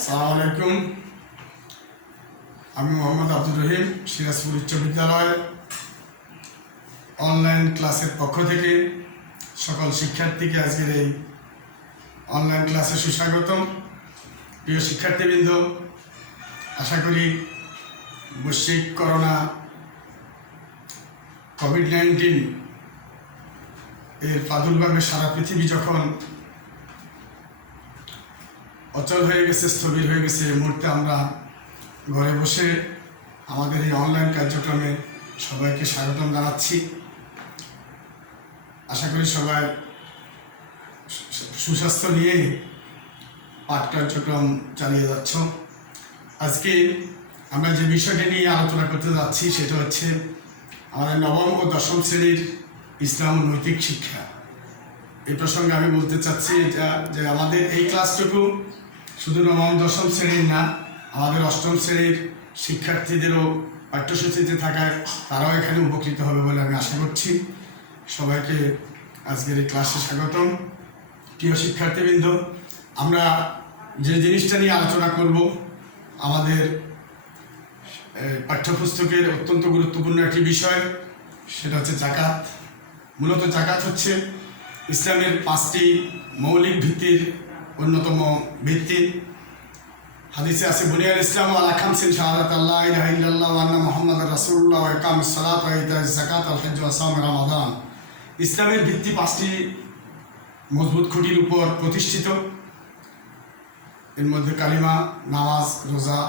আসসালামু আলাইকুম। আমি মোহাম্মদ আব্দুর রহিম, সিরাজপুর উচ্চ বিদ্যালয় অনলাইন ক্লাসের পক্ষ থেকে সকল শিক্ষার্থীকে আজকের এই অনলাইন ক্লাসে সুস্বাগতম। প্রিয় শিক্ষার্থীবৃন্দ, আশা করি বৈশ্বিক করোনা কোভিড-19 এর প্রাদুর্ভাবে সারা পৃথিবী যখন অচল হয়ে গেছে, স্থবির হয়ে গেছে, এই মুহূর্তে আমরা ঘরে বসে আমাদের এই অনলাইন কার্যক্রমে সবাইকে স্বাগতম জানাচ্ছি। আশা করি সবাই সুস্বাস্থ্য নিয়েই পাঠ কার্যক্রম চালিয়ে যাচ্ছ। আজকে আমরা যে বিষয়টি নিয়ে আলোচনা করতে যাচ্ছি সেটা হচ্ছে আমাদের নবম ও দশম শ্রেণীর ইসলাম ও নৈতিক শিক্ষা। এই প্রসঙ্গে আমি বলতে চাচ্ছি এটা যে আমাদের এই ক্লাসটুকু শুধু নবম দশম শ্রেণীর না, আমাদের অষ্টম শ্রেণীর শিক্ষার্থীদেরও পাঠ্যসূচিতে থাকায় তারাও এখানে উপকৃত হবে বলে আমি আশা করছি। সবাইকে আজকের এই ক্লাসে স্বাগতম। প্রিয় শিক্ষার্থীবৃন্দ, আমরা যে জিনিসটা নিয়ে আলোচনা করব, আমাদের পাঠ্যপুস্তকের অত্যন্ত গুরুত্বপূর্ণ একটি বিষয়, সেটা হচ্ছে জাকাত। মূলত জাকাত হচ্ছে ইসলামের 5টি মৌলিক ভিত্তির অন্যতম ভিত্তি। হাদিসে আছে, বুনিয়াল ইসলাম আলা খামসিন শাহাদাত আল্লা ইলাহা ইল্লাল্লাহ ওয়া আন্না মুহাম্মাদার রাসূলুল্লাহ ওয়া ইকামিস সালাত ওয়া ইতাইজ যাকাত ওয়াল হজ্জ ওয়া সাওম রমাদান। ইসলামের ভিত্তি 5টি মজবুত খুঁটির উপর প্রতিষ্ঠিত। এর মধ্যে কালিমা, নামাজ, রোজা,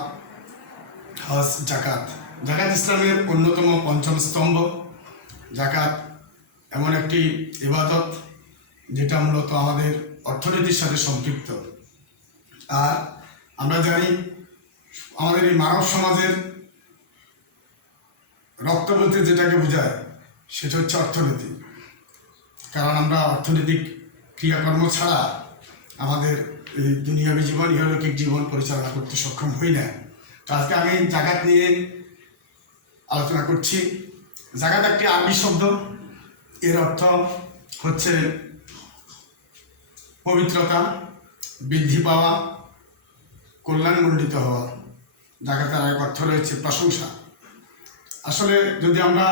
হজ, জাকাত। জাকাত ইসলামের অন্যতম পঞ্চম স্তম্ভ। জাকাত এমন একটি ইবাদত যেটা মূলত আমাদের অর্থনীতির সাথে সম্পৃক্ত। আর আমরা জানি আমাদের এই মানব সমাজের রক্ত বলতে যেটাকে বোঝায় সেটা হচ্ছে অর্থনীতি। কারণ আমরা অর্থনৈতিক ক্রিয়াকর্ম ছাড়া আমাদের এই দুনিয়াবী জীবন, ইহলৌকিক জীবন পরিচালনা করতে সক্ষম হই না। তো আজকে আমি জাকাত নিয়ে আলোচনা করছি। জাকাত একটি আরবি শব্দ। এর অর্থ হচ্ছে পবিত্রতা, বৃদ্ধি পাওয়া, কল্যাণমণ্ডিত হওয়া। জাকাতের আরেক অর্থ রয়েছে প্রশংসা। আসলে যদি আমরা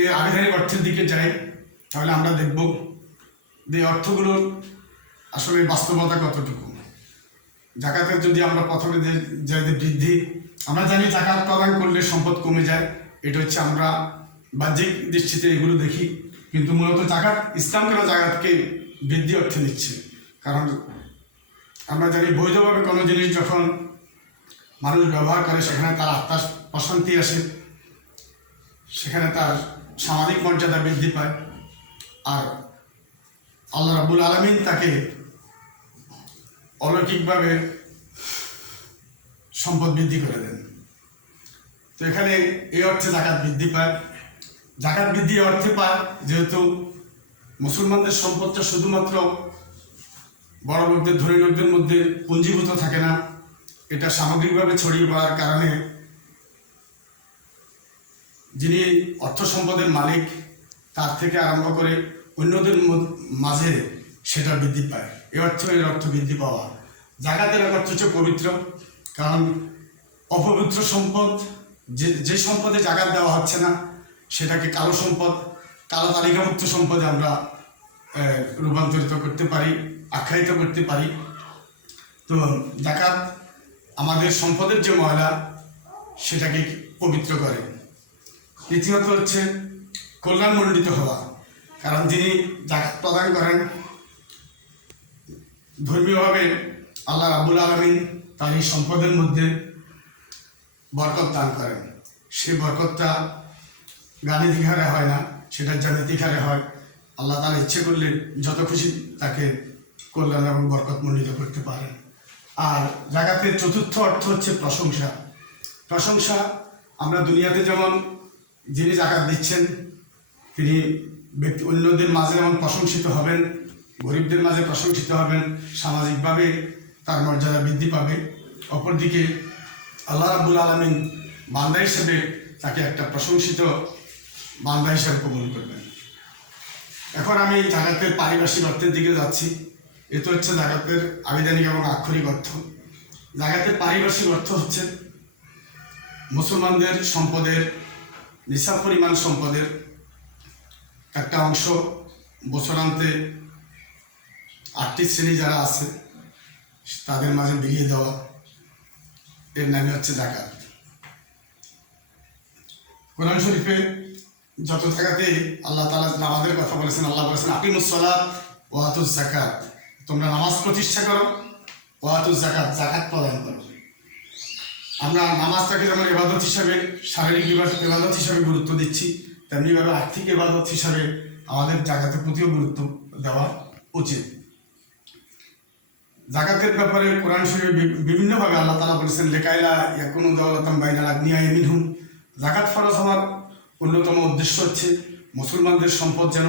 এই আবিধানিক অর্থের দিকে যাই তাহলে আমরা দেখব যে অর্থগুলোর আসলে বাস্তবতা কতটুকু। জাকাতের যদি আমরা প্রথমে যাই যে বৃদ্ধি, আমরা জানি জাকাত প্রদান করলে সম্পদ কমে যায়। এটা হচ্ছে আমরা বাহ্যিক দৃষ্টিতে এগুলো দেখি, কিন্তু মূলত জাকাত, ইসলাম কেন জাকাতকে বৃদ্ধি অর্থে নিচ্ছে? কারণ আমরা জানি বৈধভাবে কোনো জিনিস যখন মানুষ ব্যবহার করে সেখানে তার আত্মার প্রশান্তি আসে, সেখানে তার সামাজিক মর্যাদা বৃদ্ধি পায়, আর আল্লাহ রাব্বুল আলামিন তাকে অলৌকিকভাবে সম্পদ বৃদ্ধি করে দেন। তো এখানে এই অর্থে জাকাত বৃদ্ধি পায়। জাকাত বৃদ্ধি অর্থে পায় যেহেতু মুসলমানদের সম্পদটা শুধুমাত্র বড় লোকদের, ধনী লোকদের মধ্যে পুঞ্জীভূত থাকে না, এটা সামগ্রিকভাবে ছড়িয়ে পড়ার কারণে যিনি অর্থ সম্পদের মালিক তার থেকে আরম্ভ করে অন্যদের মাঝে সেটা বৃদ্ধি পায়। এর অর্থ বৃদ্ধি পাওয়া। জাকাতের এক অর্থ হচ্ছে পবিত্র। কারণ অপবিত্র সম্পদ, যে সম্পদে জাকাত দেওয়া হচ্ছে না সেটাকে কালো সম্পদ, কালো তালিকাভুক্ত সম্পদে আমরা রূপান্তরিত করতে পারি, আখ্যায়িত করতে পারি। তো জাকাত আমাদের সম্পদের যে ময়লা সেটাকে পবিত্র করে। দ্বিতীয়ত হচ্ছে কল্যাণমণ্ডিত হওয়া। কারণ যিনি জাকাত প্রদান করেন, ধর্মীয়ভাবে আল্লাহ রাব্বুল আলামিন তার এই সম্পদের মধ্যে বরকত দান করেন। সেই বরকতটা গাণিতিক হারে হয় না, সেটা জ্যামিতিক হারে হয়। আল্লাহ তাআলা ইচ্ছে করলে যত খুশি তাকে কল্যাণ এবং বরকতমণ্ডিত করতে পারেন। আর জাকাতের চতুর্থ অর্থ হচ্ছে প্রশংসা। প্রশংসা, আমরা দুনিয়াতে যেমন যিনি জাকাত দিচ্ছেন তিনি অন্যদের মাঝে যেমন প্রশংসিত হবেন, গরিবদের মাঝে প্রশংসিত হবেন, সামাজিকভাবে তার মর্যাদা বৃদ্ধি পাবে। অপরদিকে আল্লাহ রাব্বুল আলামিন বান্দা হিসেবে তাকে একটা প্রশংসিত বান্দা হিসেবে কবুল করবেন। এখন আমি জাকাতের পারিভাষিক অর্থের দিকে যাচ্ছি। এ তো হচ্ছে জাকাতের আবিধানিক এবং আক্ষরিক অর্থ। জাকাতের পারিভাষিক অর্থ হচ্ছে মুসলমানদের সম্পদের নিসাব পরিমাণ সম্পদের একটা অংশ বছরান্তে 8টি শ্রেণী যারা আছে তাদের মাঝে বিলিয়ে দেওয়া, এর নামই হচ্ছে জাকাত। কোরআন শরীফে যত জায়গাতে আল্লাহ তাআলা নামাজের কথা বলেছেন, আল্লাহ বলেছেন আকিমুস সালাত ওয়া আতুজ যাকাত, তোমরা নামাজ প্রতিষ্ঠা করো, ওয়া আতুজ যাকাত, যাকাত প্রদান করো। আমরা নামাজটাকে যেমন ইবাদত হিসাবে, শারীরিক ইবাদত হিসাবে গুরুত্ব দিচ্ছি, তেমনিভাবে আর্থিক ইবাদত হিসাবে আমাদের জাকাতের প্রতিও গুরুত্ব দেওয়া উচিত। জাকাতের ব্যাপারে কোরআন শরীফে বিভিন্নভাবে আল্লাহ তাআলা বলেছেন লেকাইলা ইয়াকুনু দাওলাতাম বাইনাল আগনিয়াই মিনহুম, জাকাত ফরজ হওয়ার অন্যতম উদ্দেশ্য হচ্ছে মুসলমানদের সম্পদ যেন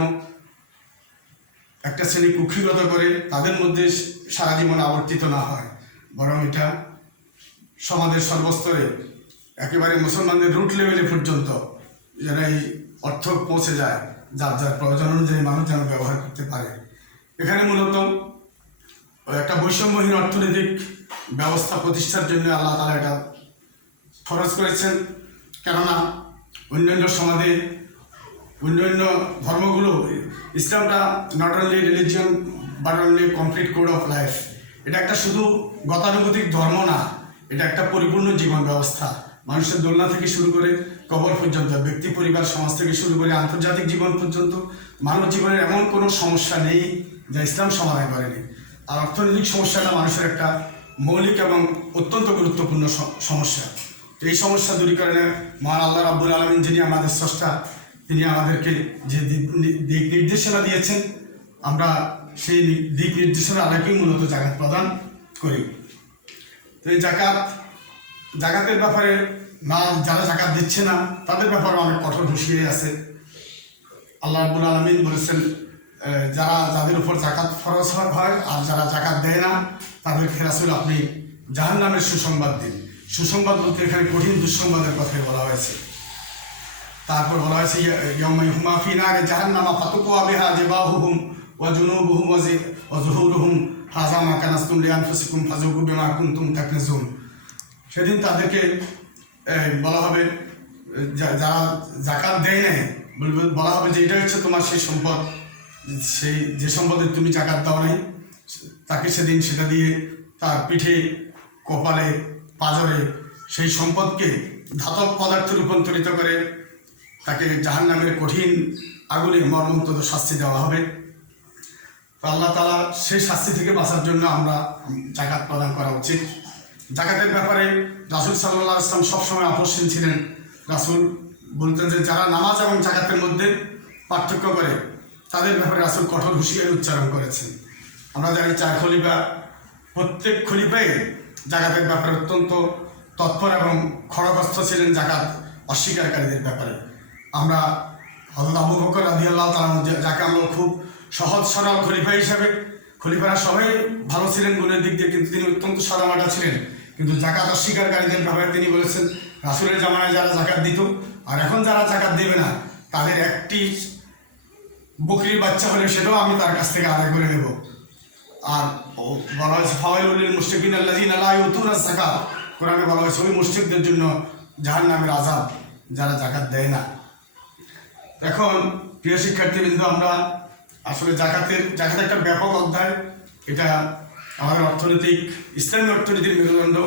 একটা শ্রেণী কুক্ষিগত করে তাদের মধ্যে সারা জীবন আবর্তিত না হয়, বরং এটা সমাজের সর্বস্তরে একেবারে মুসলমানদের রুট লেভেলে পর্যন্ত যেন এই অর্থ পৌঁছে যায়, যার যার প্রয়োজন অনুযায়ী মানুষ যেন ব্যবহার করতে পারে। এখানে মূলত একটা বৈষম্যহীন অর্থনৈতিক ব্যবস্থা প্রতিষ্ঠার জন্য আল্লাহ তাআলা এটা ফরজ করেছেন। কেননা অন্যান্য সমাজে অন্যান্য ধর্মগুলো, ইসলামটা not only religion but only complete code of life, এটা একটা শুধু গতানুগতিক ধর্ম না, এটা একটা পরিপূর্ণ জীবন ব্যবস্থা। মানুষের দোলনা থেকে শুরু করে কবর পর্যন্ত, ব্যক্তি পরিবার সমাজ থেকে শুরু করে আন্তর্জাতিক জীবন পর্যন্ত মানব জীবনের এমন কোনো সমস্যা নেই যা ইসলাম সমাধান করেনি। আর অর্থনৈতিক সমস্যাটা মানুষের একটা মৌলিক এবং অত্যন্ত গুরুত্বপূর্ণ সমস্যা। এই সমস্যা দূরীকরণে মহান আল্লাহ রাব্বুল আলামিন, যিনি আমাদের স্রষ্টা, তিনি আমাদেরকে যে দিক নির্দেশনা দিয়েছেন, আমরা সেই দিক নির্দেশনা আলোকেই মূলত জাকাত প্রদান করি। তো এই জাকাতের ব্যাপারে না, যারা জাকাত দিচ্ছে না তাদের ব্যাপারে অনেক কঠোর হুঁশিয়ারি আছে। আল্লাহ রাব্বুল আলামিন বলেছেন যাদের উপর জাকাত ফরজ হয় আর যারা জাকাত দেয় না তাদেরকে রাসূল আপনি জাহান্নামের সুসংবাদ দিন। সুসংবাদ বলতে এখানে কঠিন দুঃসংবাদের কথাই বলা হয়েছে। তারপর বলা হয়েছে ইয়াউমা ইউহমা ফি নারি জাহান্নামা ফাতুকুয়া বিহা জিবাহুহুম ওয়া জুনুবুহুম ওয়া যুহুরুহুম হাযা মা কানাসতুম লিআনফুসিকুম ফাযুকু বিমা কুনতুম তাকনিজুন। সেদিন তাদেরকে বলা হবে, যারা জাকাত দেয় নাই বলা হবে যে এটা হচ্ছে তোমার সেই সম্পদ, সেই যে সম্পদের তুমি জাকাত দাও নাই, তাকে সেদিন সেটা দিয়ে তার পিঠে, কপালে, পাঁজরে সেই সম্পদকে ধাতব পদার্থে রূপান্তরিত করে তাকে জাহান্নামের কঠিন আগুনে মর্মন্তুদ শাস্তি দেওয়া হবে। তো আল্লাহ তাআলা সেই শাস্তি থেকে বাঁচার জন্য আমরা জাকাত প্রদান করা উচিত। জাকাতের ব্যাপারে রাসূল সাল্লাল্লাহু আলাইহি ওয়াসাল্লাম সবসময় আপোষহীন ছিলেন। রাসূল বলতেন যে যারা নামাজ এবং জাকাতের মধ্যে পার্থক্য করে তাদের ব্যাপারে রাসূল কঠোর হুঁশিয়ারি উচ্চারণ করেছেন। আমরা জানি 4 খলিফা, প্রত্যেক খলিফাই জাকাতের ব্যাপারে অত্যন্ত তৎপর এবং খড়গস্ত ছিলেন জাকাত অস্বীকারীদের ব্যাপারে। আমরা হযরত আবু বকর রাদিয়াল্লাহু তাআলা, যাকে আমরা খুব সহজ সরল খলিফা হিসাবে, খলিফারা সবাই ভালো ছিলেন গুণের দিক দিয়ে, কিন্তু তিনি অত্যন্ত সাদামাটা ছিলেন। কিন্তু জাকাত অস্বীকারীদের ব্যাপারে তিনি বলেছেন রাসূলের জামানায় যারা জাকাত দিত আর এখন যারা জাকাত দেবে না তাদের একটি বকরির বাচ্চা হলে সেটাও আমি তার কাছ থেকে আদায় করে নেব। আর বলা হয়েছে ফাওয়াইলুল লিল মুশরিকিন আল্লাযিনা লা ইউতুনাজ যাকাত, কোরআনে বলা হয়েছে ওই মুশরিকদের জন্য জাহান্নামের আযাব যারা জাকাত দেয় না। এখন প্রিয় শিক্ষার্থীবৃন্দ, আমরা আসলে জাকাত একটা ব্যাপক অধ্যায়। এটা আমাদের ইসলামী অর্থনীতির মেরুদণ্ড,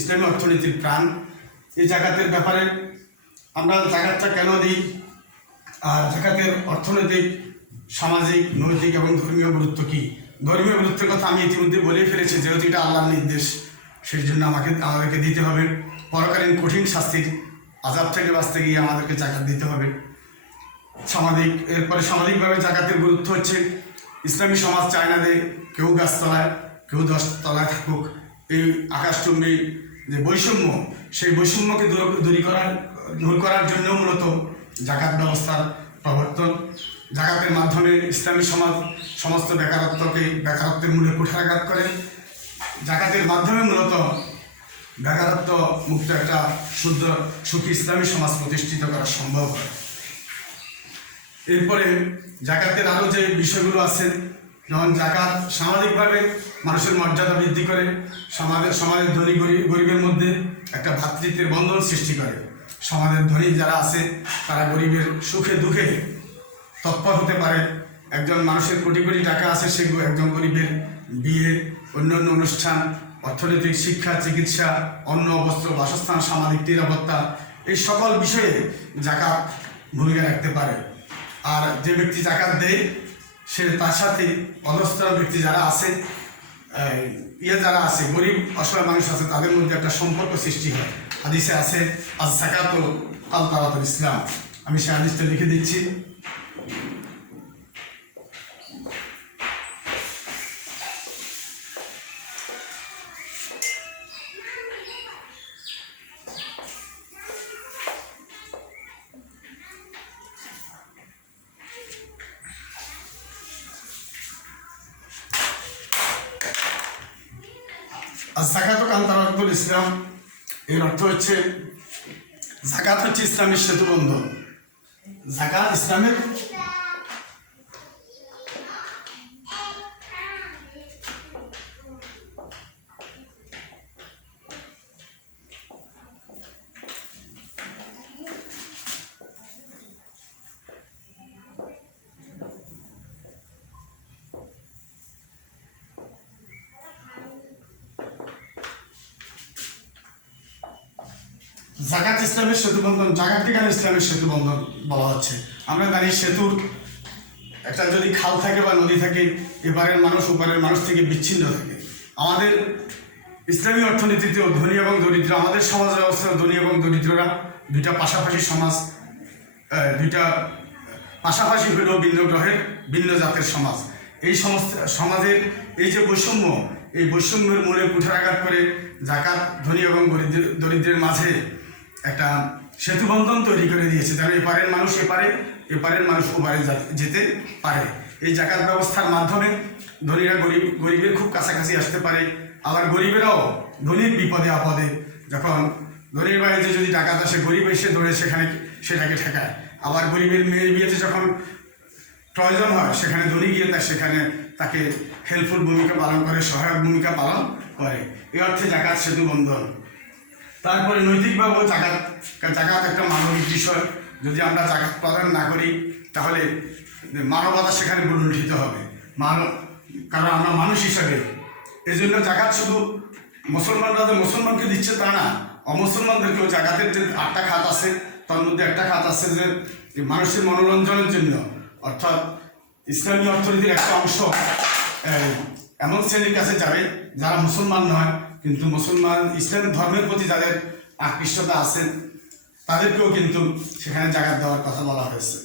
ইসলামী অর্থনীতির প্রাণ। এই জাকাতের ব্যাপারে আমরা জাকাতটা কেন দিই, আর জাকাতের অর্থনৈতিক, সামাজিক, নৈতিক এবং ধর্মীয় গুরুত্ব কী? ধর্মীয় গুরুত্বের কথা আমি ইতিমধ্যে বলেই ফেলেছি। যেহেতু এটা আল্লাহর নির্দেশ, সেই জন্য আমাদেরকে দিতে হবে। পরকালীন কঠিন শাস্তির আযাব থেকে বাঁচতে গিয়ে আমাদেরকে জাকাত দিতে হবে। এরপরে সামাজিকভাবে জাকাতের গুরুত্ব হচ্ছে, ইসলামী সমাজ চায় না যে কেউ গাছতলায় কেউ 10 তলায় থাকুক। এই আকাশচুম্বী যে বৈষম্য, সেই বৈষম্যকে দূর করার জন্য মূলত জাকাত ব্যবস্থার প্রবর্তন। জাকাতের মাধ্যমে ইসলামী সমাজ সমস্ত বেকারত্বের মূলে কুঠারাঘাত করে। জাকাতের মাধ্যমে মূলত বেকারত্ব মুক্ত একটা শুদ্ধ সুখী ইসলামী সমাজ প্রতিষ্ঠিত করা সম্ভব হয়। এরপরে জাকাতের আরও যে বিষয়গুলো আছে, যেমন জাকাত সামাজিকভাবে মানুষের মর্যাদা বৃদ্ধি করে, সমাজের ধনী গরিবের মধ্যে একটা ভ্রাতৃত্বের বন্ধন সৃষ্টি করে। সমাজের ধনী যারা আছে তারা গরিবের সুখে দুঃখে তৎপর হতে পারে। একজন মানুষের কোটি কোটি টাকা আছে, সে একজন গরিবের বিয়ে, অন্যান্য অনুষ্ঠান, অর্থনৈতিক, শিক্ষা, চিকিৎসা, অন্ন, বস্ত্র, বাসস্থান, সামাজিক নিরাপত্তা, এই সকল বিষয়ে জাকাত ভূমিকা রাখতে পারে। আর যে ব্যক্তি জাকাত দেয় সে তার সাথে অধস্তন ব্যক্তি যারা আছে, যারা আছে গরিব অসহায় মানুষ আছে, তাদের মধ্যে একটা সম্পর্ক সৃষ্টি হয়। হাদিসে আছে আজ জাকাত কাল তারাতুল ইসলাম। আমি সে হাদিসটা লিখে দিচ্ছি। আর জাকাত কাল তারাতুল ইসলাম এর অর্থ হচ্ছে, জাকাত হচ্ছে ইসলামের সেতুবন্ধন। জাকাত ইসলামের জাকাত ইসলামের সেতুবন্ধন। জাকাতকে কেন ইসলামের সেতুবন্ধন বলা হচ্ছে? আমরা জানি সেতুর একটা যদি খাল থাকে বা নদী থাকে, এপারের মানুষ ওপারের মানুষ থেকে বিচ্ছিন্ন থাকে। আমাদের ইসলামী অর্থনীতিতেও ধনী এবং দরিদ্র, আমাদের সমাজ ব্যবস্থায় ধনী এবং দরিদ্ররা দুইটা পাশাপাশি সমাজ, দুইটা পাশাপাশি হলেও ভিন্ন গ্রহের ভিন্ন জাতের সমাজ। এই সমস্ত সমাজের এই যে বৈষম্য, এই বৈষম্যের মূলে কুঠারাঘাত করে জাকাত ধনী এবং দরিদ্রের মাঝে একটা সেতুবন্ধন তৈরি করে দিয়েছে, যেন এপারের মানুষ এপারে, এপারের মানুষ ওপারে যেতে পারে। এই জাকাত ব্যবস্থার মাধ্যমে ধনীরা গরিবের খুব কাছাকাছি আসতে পারে, আবার গরিবেরাও ধনীর বিপদে আপদে, যখন ধনীর বাড়িতে যদি ডাকাত আসে, গরিব এসে দৌড়ে সেটাকে ঠেকায়। আবার গরিবের মেয়ের বিয়েতে যখন প্রয়োজন হয়, সেখানে ধনী গিয়ে সেখানে তাকে হেল্পফুল ভূমিকা পালন করে, সহায়ক ভূমিকা পালন করে। এই অর্থে জাকাত সেতুবন্ধন। তারপরে নৈতিকভাবেও জাকাত একটা মানবিক বিষয়। যদি আমরা জাকাত প্রদান না করি তাহলে মানবতা সেখানে গুলুণ্ঠিত হবে, কারণ আমরা মানুষ হিসাবে। এই জন্য জাকাত শুধু মুসলমানরা যে মুসলমানকে দিচ্ছে তা না, অমুসলমানদেরকেও জাকাতের যে 8টা খাত আছে, তার মধ্যে একটা খাত আছে যে মানুষের মনোরঞ্জনের জন্য, অর্থাৎ ইসলামী অর্থনীতির একটা অংশ এমন শ্রেণীর কাছে যাবে যারা মুসলমান নয়, কিন্তু মুসলমান ইসলাম ধর্মের প্রতি যাদের আকৃষ্টতা আছে, তাদেরকেও কিন্তু সেখানে জাকাত দেওয়ার কথা বলা হয়েছে।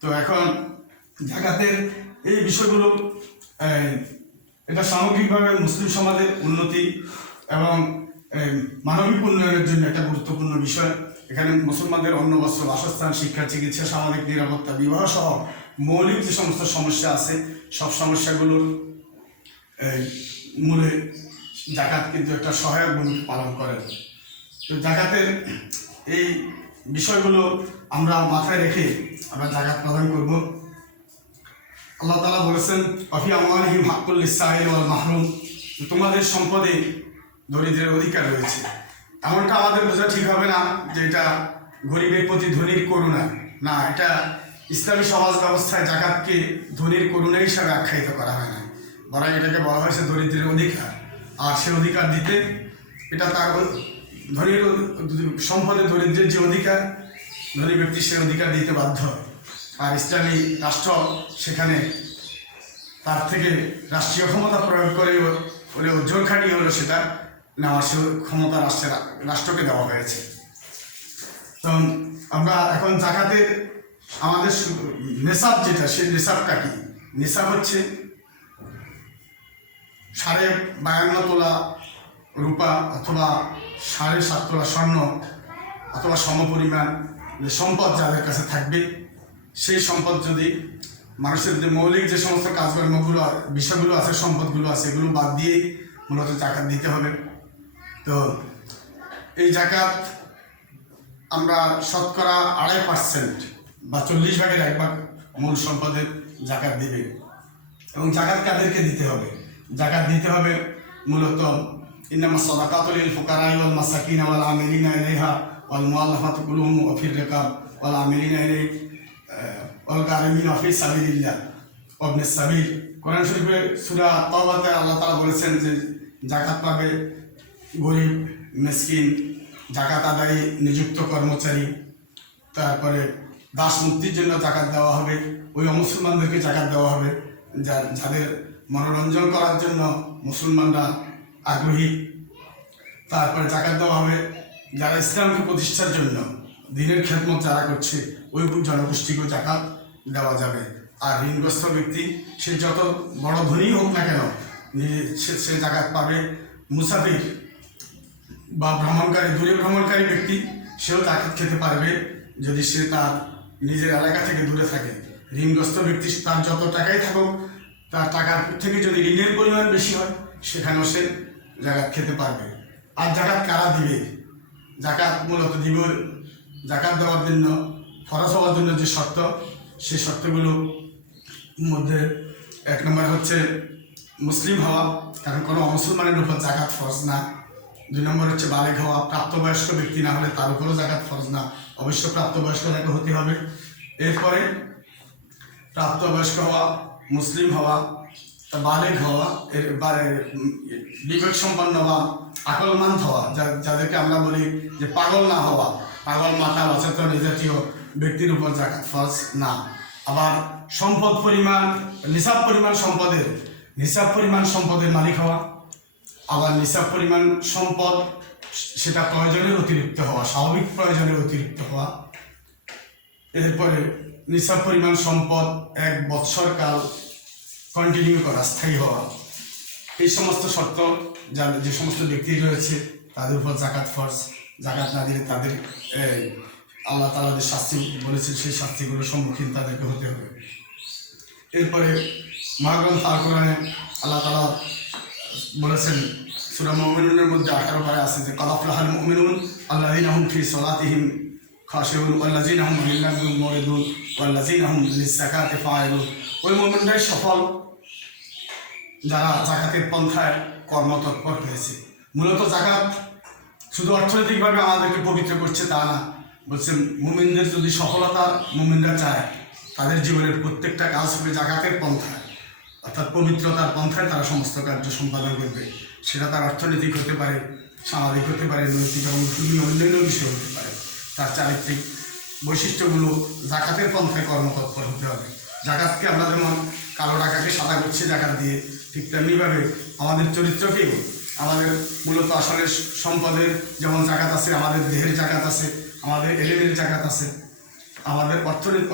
তো এখন জাকাতের এই বিষয়গুলো, এটা সামগ্রিকভাবে মুসলিম সমাজের উন্নতি এবং মানবিক উন্নয়নের জন্য একটা গুরুত্বপূর্ণ বিষয়। এখানে মুসলমানদের অন্ন, বস্ত্র, বাসস্থান, শিক্ষা, চিকিৎসা, সামাজিক নিরাপত্তা, বিবাহ সহ মৌলিক যে সমস্ত সমস্যা আছে, সব সমস্যাগুলোর মূলে জাকাত কিন্তু একটা সহায়ক ভূমিকা পালন করে। তো জাকাতের এই বিষয়গুলো আমরা মাথায় রেখে আমরা জাকাত প্রদান করব। আল্লাহ তাআলা বলেছেন, অফি আমওয়ালিহিম হাক্কুল লিস-সাইল ওয়াল মাহরুম, তোমাদের সম্পদে দরিদ্রের অধিকার রয়েছে। এমনটা আমাদের বোঝা ঠিক হবে না যে এটা গরিবের প্রতি ধনীর করুণা, না, এটা ইসলামী সমাজ ব্যবস্থায় জাকাতকে ধনীর করুণা হিসাবে আখ্যায়িত করা হয় না, বরং এটাকে বলা হয়েছে দরিদ্রের অধিকার। আর সে অধিকার দিতে, এটা তার ধনীর সম্পদে দরিদ্রের যে অধিকার, ধনী ব্যক্তি সে অধিকার দিতে বাধ্য। আর ইসলামী রাষ্ট্র সেখানে তার থেকে রাষ্ট্রীয় ক্ষমতা প্রয়োগ করে হলেও জোর খাটিয়ে হলো সেটা নেওয়ার ক্ষমতা রাষ্ট্রকে দেওয়া হয়েছে। তো আমরা এখন জাকাতের আমাদের নেশাব যেটা, সেই নেশাবটা কি? নেশাব হচ্ছে 52.5 তোলা রূপা অথবা 7.5 তোলা স্বর্ণ অথবা সমপরিমাণ যে সম্পদ যাদের কাছে থাকবে, সেই সম্পদ যদি মানুষের যে মৌলিক যে সমস্ত কাজকর্মগুলো বিষয়গুলো আছে, সম্পদগুলো আছে, এগুলো বাদ দিয়ে মূলত জাকাত দিতে হবে। তো এই জাকাত আমরা শতকরা 2.5% বা 40 ভাগের 1 ভাগ মূল সম্পদের জাকাত দিবে। এবং জাকাত কাদেরকে দিতে হবে? জাকাত দিতে হবে মূলত ইন্নামাস সাদাকাতু লিল ফুকারাই ওয়াল মাসাকিন ওয়াল আমিলিনা আলাইহা ওয়াল মুআল্লাফাতি কুলুহুম ওয়া ফির রিকাব ওয়াল আমিলিনা আলাইহি ওয়াল গারিমিনা ফি সাবিলিল্লাহ ওয়া ইবনিস সাবিল। কোরআন শরীফে সূরা তাওবাতে আল্লাহ তাআলা বলেছেন যে জাকাত পাবে গরিব, মিসকিন, জাকাত আদায়ে নিযুক্ত কর্মচারী, তারপরে দাস মুক্তির জন্য জাকাত দেওয়া হবে, ওই অমুসলমানদেরকে জাকাত দেওয়া হবে যাদের মনোরঞ্জন করার জন্য মুসলমানরা আগ্রহী। তারপরে জাকাত দেওয়া হবে যারা ইসলামকে প্রতিষ্ঠার জন্য দিনের খেদমত যারা করছে ওই জনগোষ্ঠীকেও জাকাত দেওয়া যাবে। আর ঋণগ্রস্ত ব্যক্তি সে যত বড় ধনী হোক না কেন সে জাকাত পাবে। মুসাফির বা ভ্রমণকারী, দূরে ভ্রমণকারী ব্যক্তি সেও জাকাত খেতে পারবে যদি সে তার নিজের এলাকা থেকে দূরে থাকে। ঋণগ্রস্ত ব্যক্তি তার যত টাকাই থাকুক, তার টাকার থেকে যদি ঋণের পরিমাণ বেশি হয় সেখানেও সে জাকাত খেতে পারবে। আর জাকাত কারা দিবে? জাকাত মূলত দিব জাকাত দেওয়ার জন্য, ফরজ হওয়ার জন্য যে শর্ত, সেই শর্তগুলোর মধ্যে 1 নম্বর হচ্ছে মুসলিম হওয়া, কারণ কোনো মুসলমানের উপর জাকাত ফরজ না। 2 নম্বর হচ্ছে বালেগ হওয়া, প্রাপ্তবয়স্ক ব্যক্তি না হলে তার উপরও জাকাত ফরজ না, অবশ্য প্রাপ্তবয়স্ক তাকে হতে হবে। এরপরে প্রাপ্তবয়স্ক হওয়া, মুসলিম হওয়া, বালেগ হওয়া, বিবেক সম্পন্ন বা আকলমান হওয়া, যাদেরকে আমরা বলি যে পাগল না হওয়া, পাগল মাতাল অচেতন এই জাতীয় ব্যক্তির উপর জাকাত ফরজ না। আবার সম্পদ পরিমাণ, নিসাব পরিমাণ সম্পদের মালিক হওয়া, আবার নিসাব পরিমাণ সম্পদ সেটা প্রয়োজনের অতিরিক্ত হওয়া, স্বাভাবিক প্রয়োজনের অতিরিক্ত হওয়া। এরপরে নিসাব পরিমাণ সম্পদ 1 বৎসর কাল কন্টিনিউ করা, স্থায়ী হওয়া। এই সমস্ত শর্ত যে সমস্ত ব্যক্তি রয়েছে তাদের উপর জাকাত ফরজ। জাকাত না দিলে তাদের আল্লাহ তাআলা যে শাস্তি বলেছেন সেই শাস্তিগুলোর সম্মুখীন তাদেরকে হতে হবে। এরপরে মহাগ্রন্থ আল কোরআনে আল্লাহ তাআলা বলেছেন সূরা মুমিনুনের মধ্যে 18 পারে আছে যে ক্বাদ আফলাহাল মুমিনুন আল্লাযীনা হুম ফি সালাতিহিম খাশিউন ওয়াল্লাযীনা হুম আনিল লাগwi মুরিদুন ওয়াল্লাযীনা হুম লিয-যাকাতি ফাইলুন। ওই মুমিনরাই সফল যারা জাকাতের পন্থায় কর্মতৎপর হয়েছে। মূলত জাকাত শুধু অর্থনৈতিকভাবে আমাদেরকে পবিত্র করছে তা না, বলছে মুমিনদের যদি সফলতা মুমিনরা চায় তাদের জীবনের প্রত্যেকটা কাজ হবে জাকাতের পন্থায়, অর্থাৎ পবিত্রতার পন্থায় তারা সমস্ত কার্য সম্পাদন করবে। সেটা তার অর্থনৈতিক হতে পারে, সামাজিক হতে পারে, নৈতিক এবং ধর্মীয় অন্যান্য বিষয় হতে পারে। তার চারিত্রিক বৈশিষ্ট্যগুলো জাকাতের পন্থায় কর্মতৎপর হতে হবে। জাকাতকে আমরা যেমন কালো টাকাকে সাদা করছি জাকাত দিয়ে, ঠিক তেমনিভাবে আমাদের চরিত্রকেও, আমাদের মূলত আসলে সম্পদের যেমন জাকাত আছে, আমাদের দেহের জাকাত আছে, আমাদের এলেমের জাকাত আছে, আমাদের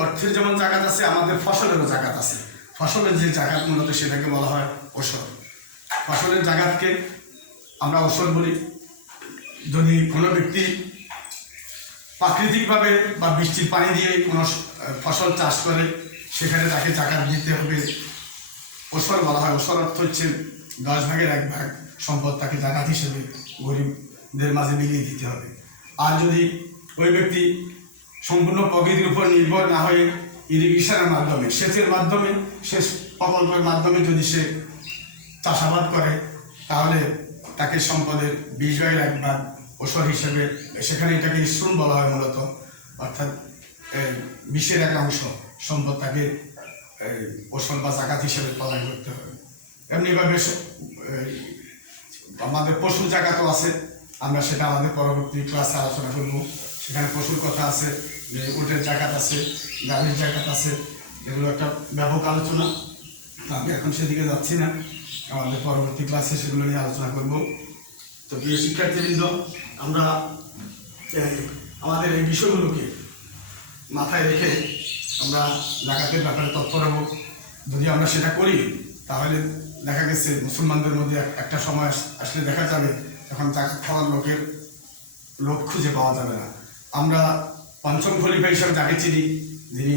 অর্থের যেমন জাকাত আছে, আমাদের ফসলেরও জাকাত আছে। ফসলের যে জাকাত মূলত সেটাকে বলা হয় ওসর। ফসলের জাকাতকে আমরা ওসর বলি। যদি কোনো ব্যক্তি প্রাকৃতিকভাবে বা বৃষ্টির পানি দিয়ে কোনো ফসল চাষ করে সেখানে তাকে জাকাত দিতে হবে। ওসর বলা হয়। ওসর অর্থ হচ্ছে 10 ভাগের 1 ভাগ সম্পদ তাকে জাকাত হিসেবে গরিবদের মাঝে বিলিয়ে দিতে হবে। আর যদি ওই ব্যক্তি সম্পূর্ণ প্রকৃতির উপর নির্ভর না হয়ে ইরিগেশনের মাধ্যমে, সেচের মাধ্যমে, সেচ প্রকল্পের মাধ্যমে যদি সে চাষাবাদ করে তাহলে তাকে সম্পদের 20 ভাগের 1 ভাগ ওসর হিসেবে, সেখানে এটাকে ইসরুন বলা হয় মূলত, অর্থাৎ 20-এর 1 অংশ সম্পদ তাকে ওসর বা জাকাত হিসেবে প্রদান করতে হবে। এমনিভাবে আমাদের পশুর জাকাতও আছে, আমরা সেটা আমাদের পরবর্তী ক্লাসে আলোচনা করব। সেখানে পশুর কথা আছে, যে উটের জাকাত আছে, গাভীর জাকাত আছে, এগুলো একটা ব্যাপক আলোচনা। আমি এখন সেদিকে যাচ্ছি না, আমাদের পরবর্তী ক্লাসে সেগুলো নিয়ে আলোচনা করব। তো প্রিয় শিক্ষার্থীবৃন্দ, আমরা আমাদের এই বিষয়গুলোকে মাথায় রেখে আমরা জাকাতের ব্যাপারে তৎপর হব। যদি আমরা সেটা করি তাহলে দেখা গেছে মুসলমানদের মধ্যে একটা সময় আসলে দেখা যাবে এখন জাকাত খাওয়ার লোক খুঁজে পাওয়া যাবে না। আমরা পঞ্চম খলিফা হিসাবে যাকে চিনি, যিনি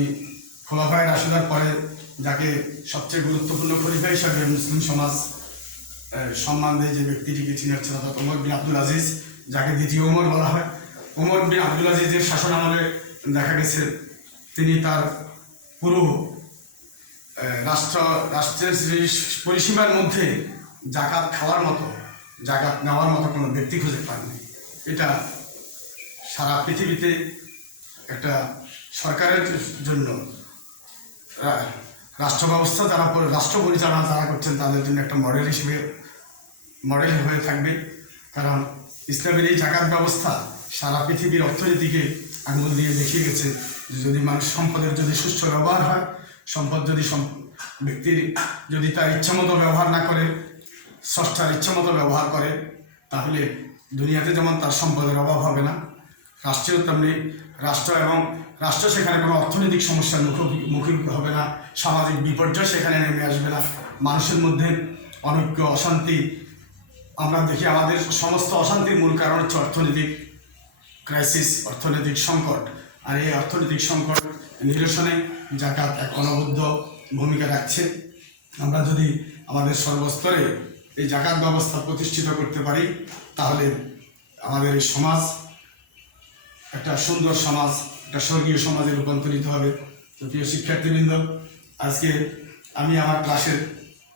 খোলাফায়ে রাশিদার পরে যাকে সবচেয়ে গুরুত্বপূর্ণ খলিফা হিসাবে মুসলিম সমাজ সম্মান দেয়, যে ব্যক্তিটিকে চিনি হচ্ছে অর্থাৎ ওমর বিন আব্দুল আজিজ, যাকে দ্বিতীয় ওমর বলা হয়। ওমর বিন আব্দুল আজিজের শাসন আমলে দেখা গেছে তিনি তার পুরো রাষ্ট্রের যে পরিসীমার মধ্যে জাকাত খাওয়ার মতো, জাকাত নেওয়ার মতো কোনো ব্যক্তি খুঁজে পাননি। এটা সারা পৃথিবীতে একটা সরকারের জন্য, রাষ্ট্র ব্যবস্থা যারা রাষ্ট্র পরিচালনা যারা করছেন তাদের জন্য একটা মডেল হয়ে থাকবে। কারণ ইসলামের এই জাকাত ব্যবস্থা সারা পৃথিবীর অর্থনীতিকে আঙুল দিয়ে দেখিয়ে গেছে যে যদি মানুষ সম্পদের যদি সুষ্ঠু ব্যবহার হয়, সম্পদ যদি ব্যক্তির যদি তার ইচ্ছামতো ব্যবহার না করে, স্রষ্টার ইচ্ছামতো ব্যবহার করে, তাহলে দুনিয়াতে যেমন তার সম্পদের অভাব হবে না, রাষ্ট্রেও তেমনি রাষ্ট্র সেখানে কোনো অর্থনৈতিক সমস্যার মুখোমুখি হবে না, সামাজিক বিপর্যয় সেখানে নেমে আসবে না, মানুষের মধ্যে অনৈক্য, অশান্তি। আমরা দেখি আমাদের সমস্ত অশান্তির মূল কারণ হচ্ছে অর্থনৈতিক ক্রাইসিস, অর্থনৈতিক সংকট। আর এই অর্থনৈতিক সংকট নিরসনে জাকাত এক অনবদ্য ভূমিকা রাখছে। আমরা যদি আমাদের সর্বস্তরে এই জাকাত ব্যবস্থা প্রতিষ্ঠিত করতে পারি, তাহলে আমাদের এই সমাজ একটা সুন্দর সমাজ, একটা স্বর্গীয় সমাজে রূপান্তরিত হবে। তো প্রিয় শিক্ষার্থীবৃন্দ, আজকে আমি আমার ক্লাসের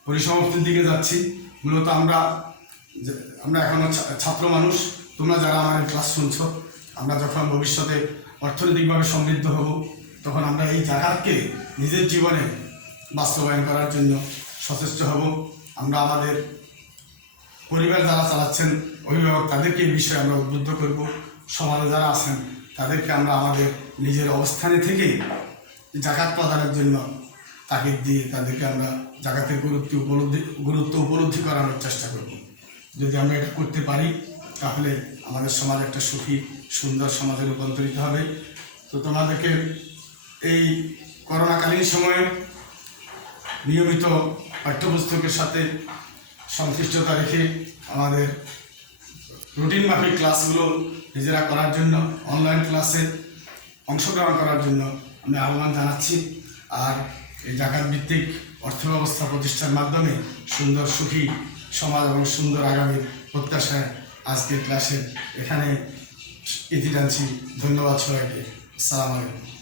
পরিসমাপ্তির দিকে যাচ্ছি। মূলত আমরা এখনও ছাত্র মানুষ, তোমরা যারা আমার ক্লাস শুনছো, আমরা যখন ভবিষ্যতে অর্থনৈতিকভাবে সমৃদ্ধ হব, তখন আমরা এই জাকাতকে নিজের জীবনে বাস্তবায়ন করার জন্য সচেষ্ট হব। আমরা আমাদের পরিবার যারা চালাচ্ছেন, অভিভাবক, তাদেরকে এই বিষয়ে আমরা উদ্বুদ্ধ করব। সমাজে যারা আছেন তাদেরকে আমরা আমাদের নিজের অবস্থানে থেকেই জাকাত প্রদানের জন্য তাগিদ দিয়ে তাদেরকে আমরা জাকাতের গুরুত্ব উপলব্ধি করানোর চেষ্টা করব। যদি আমরা এটা করতে পারি, তাহলে আমাদের সমাজ একটা সুখী সুন্দর সমাজে রূপান্তরিত হবে। তো তোমাদেরকে এই করোনাকালীন সময়ে নিয়মিত পাঠ্যপুস্তকের সাথে সংশ্লিষ্টতা রেখে আমাদের রুটিন মাফিক ক্লাসগুলো নিজেরা করার জন্য, অনলাইন ক্লাসে অংশগ্রহণ করার জন্য আমি আহ্বান জানাচ্ছি। আর এই জাকাত ভিত্তিক অর্থব্যবস্থা প্রতিষ্ঠার মাধ্যমে সুন্দর সুখী সমাজ এবং সুন্দর আগামীর প্রত্যাশায় আজকের ক্লাসে এখানে ইতি টানছি। ধন্যবাদ সবাইকে। আসসালামু আলাইকুম।